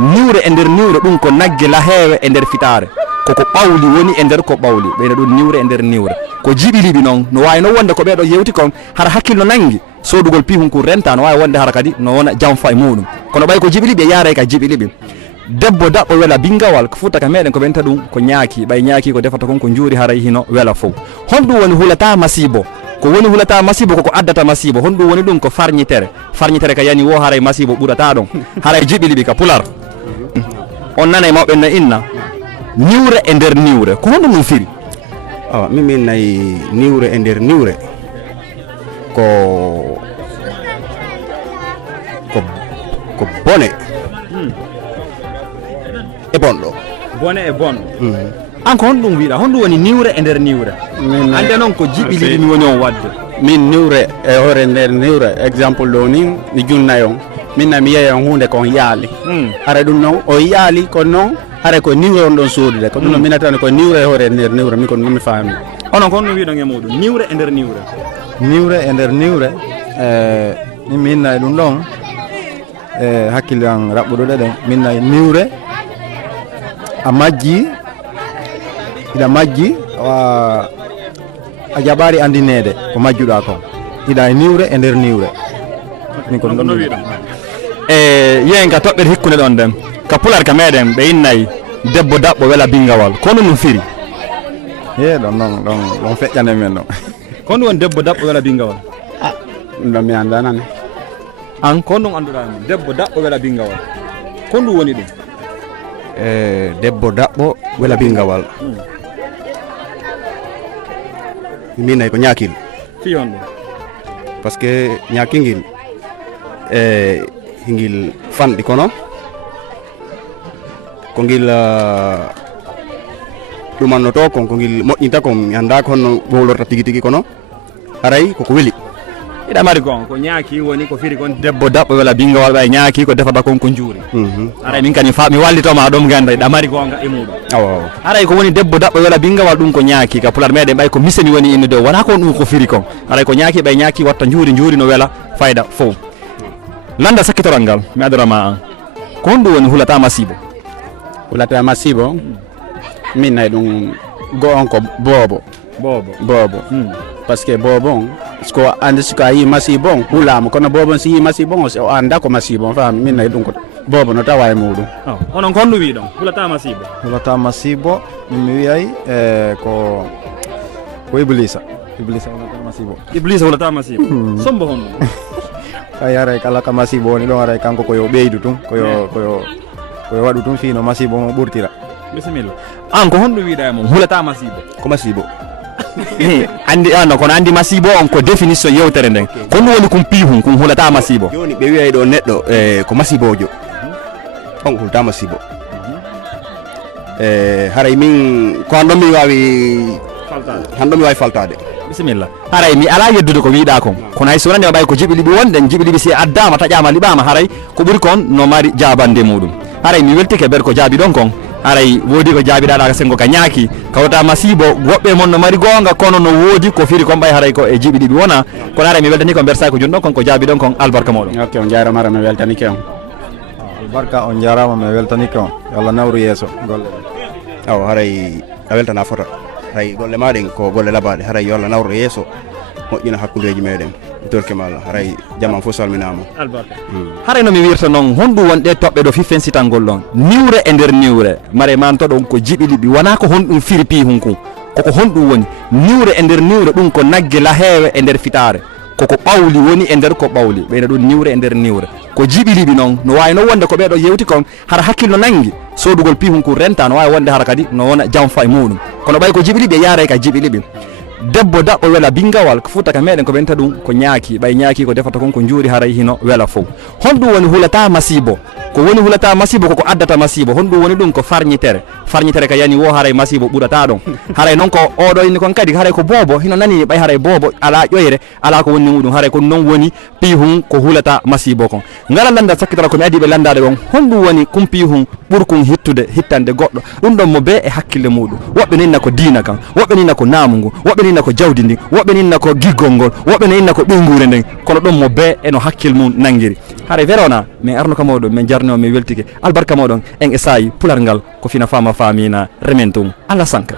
niwre e nder niwre ɗum ko nagge laheewe e nder fitaare koko ɓawli woni e nder ko ɓawli ɓeyna ɗum niwre e nder niwre ko jiɓiliɓi noon no wawi no wonde ko ɓeeɗo yewti kon hara hakkille no nangi sodugol pihunkur renta no wawi wonde hara kadi no wona janfa e muɗum kono ɓay ko jiɓiliɓi e yaare ka jiɓiliɓi debbo daɓɓo wela bingawal ko futtaka meɗen ko ɓenta ɗum ko ñaaki ɓay ñaaki ko defata kon ko juuri haray hino wela fof honɗum woni hulata masibo ko woni hulata masibo koko addata masibo honɗum woni ɗum ko farñitere ka yani wo haray masibo ɓurata ɗon haray jiɓiliɓi ka pular on nana e mawɓe no inna niwre e nder niwre ko honɗum ɗum firi min nayi niwre e nder niwre ko bone e bonɗo bone e bonɗo an ko honɗum wiiɗa honɗum woni niwre e nder niwre ande noon ko jiɓiliɗi mi woni on wadde min niwre e hoore nder niwre exemple ɗo ni mi junnayi on minna mi yeeya on hunde kon yaali hara ɗum noon o yaali kono noon hara ko niwre on ɗon soodude ko ɗum noon minatani ko niwre e hoore nder niwre min ko ɗum mi faami onon ko honɗum wiiɗon e muɗum niwre e nder niwre niwre e nder niwre min nayi ɗum ɗon e hakkille an raɓɓuɗo ɗen min nayi niwre a majji iɗa majji a jaɓari andinede ko majjuɗa kon iɗa e niwre e nder niwre min ko ɗum ɗon wiiɗon yeen ka toɓɓere hikkude ɗon nden ka pular ka meɗen ɓe innayi debbo daɓɓo wela bingawal kono ɗum firi ɗon ɗon feƴƴande men ɗon ko ɗum woni debbo daɓɓo wela bingawal ɗum ɗon mi andanane an ko ɗum annduɗa min debbo daɓɓo wela bingawal ko ɗum woni ɗum debbo daɓɓo wela bingawal min nayi ko ñaakil fi on ɗum par ce que ñaakingil hingil fanɗi kono ko ngil ɗumannoto kon ko ngil moƴƴinta kon mi annda ko honno ɓowlorta tigi tigi kono haray koko weli iɗa mari gon ko ñaaki woni ko firi kon debbo daɓɓo wela bingawal ɓay ñaaki ko defata kon ko juuri haray min kadi mi wallitoma ɗum ganda iɗa mari gonga e muɗum awa haray ko woni debbo daɓɓo wela bingawal ɗum ko ñaaki ka pular meɗen ɓay ko misemi woni innude o wona kon ɗum ko firi kon haray ko ñaaki ɓay ñaaki watta juuri no wela fayda fof landa sakkitoral ngal mi adorama an ko honɗum woni hulata masibo min nayi ɗum go on ko boobo par ce que boobo on ko andi siko a yi masibo on hulama kono boobo on si yi masibo on o anda ko masibo on faami min nayi ɗum ko boobo no tawa e muɗum onon ko honɗum wiiɗon hulata masibo mi wiyay ko iblisa hulata masibo iblisa hulata masibo sombo honɗum ay haray kala ka masibo woni ɗon haray kanko koyo ɓeydu tun koyo waɗu tun fino masibo mo ɓurtira bisimilla an ko honɗum wiiɗa e mum hulata masibo ko masibo andi an kono andi masibo on ko définition yewtere nden ko ɗum woni kum pihum kum hulata masibo joni ɓe wiyay ɗo neɗɗo ko masibojo on hulata masibo haray min ko hanɗon mi wawi faltade bisimilla haray mi ala yeddude ko wiiɗa kon kono hay so wonande ɓay ko jiɓiliɓi wonɗen jiɓiliɓi si addama taƴama liɓama haray ko ɓuuri kon no mari jabande muɗum haray mi weltike ber ko jaabi ɗon kon haray woodi ko jaabiɗaɗa ka sengo ka ñaaki kawata masibo woɓɓe mon no mari gonga kono no woodi ko firi kon ɓay haray ko e jiɓiliɓi wona kono haray mi weltani kon bersay ko joni ɗon kon ko jaabi ɗon kon albarka moɗon ok on jarama mi weltanike on albarka on jarama mi weltanike on yo Allah nawru yeeso golle aw haray a weltana fota haray golle maɗen ko golle labaɗe haray yo Allah nawru yeeso moƴƴina hakkudeji meɗen dorke malla haray jaman fof salminama albarka haray no mi wirta noon honɗum wonɗe toɓɓe ɗo fiffen sitangol ɗon niwre e nder niwre mare manto ɗon ko jiɓiliɓi wona ko honɗum firi pihum kum koko honɗum woni niwre e nder niwre ɗum ko nagge laheewe e nder fitare koko ɓawli woni e nder ko ɓawli ɓeyna ɗum niwre e nder niwre ko jiɓiliɓi noon no wawi no wonde ko ɓeɗo yewti kon hara hakkille no nangi sodugol pihum kum renta no wawi wonde hara kadi no wona janfa e muɗum kono ɓay ko jiɓiliɓi e yaare ka jiɓiliɓi debbo daɓɓo wela bingawal ko futtaka meɗen ko ɓenta ɗum ko ñaaki ɓay ñaaki ko defata kon ko juuri haray hino wela fof honɗum woni hulata masibo ko woni hulata masibo koko addata masibo honɗum woni ɗum ko farñitere ka yani wo haray masibo ɓurata ɗon haray noon ko oɗo inni kon kadi haray ko boobo hino nani ɓay haray boobo ala ƴoyre ala ko wonni muɗum haray ko noon woni pihum ko hulata masibo kon ngala landa sakkitora komi adi ɓe landade on honɗum woni kum pihum ɓurkum hittande goɗɗo ɗum ɗon mo be e hakkille muɗum woɓɓe no inna ko diina kan woɓɓe no inna ko naamu ngu woɓɓe no inna ko jawdi ndi woɓɓe no inna ko giggol ngol woɓɓe no inna ko ɓeygure nden kono ɗum mo be eno hakkille mum nangiri hare verona min arno ka moɗon min jarno mi weltike albarka moɗon en e sayi pularngal ko fina fama famina remen tum Allah sanka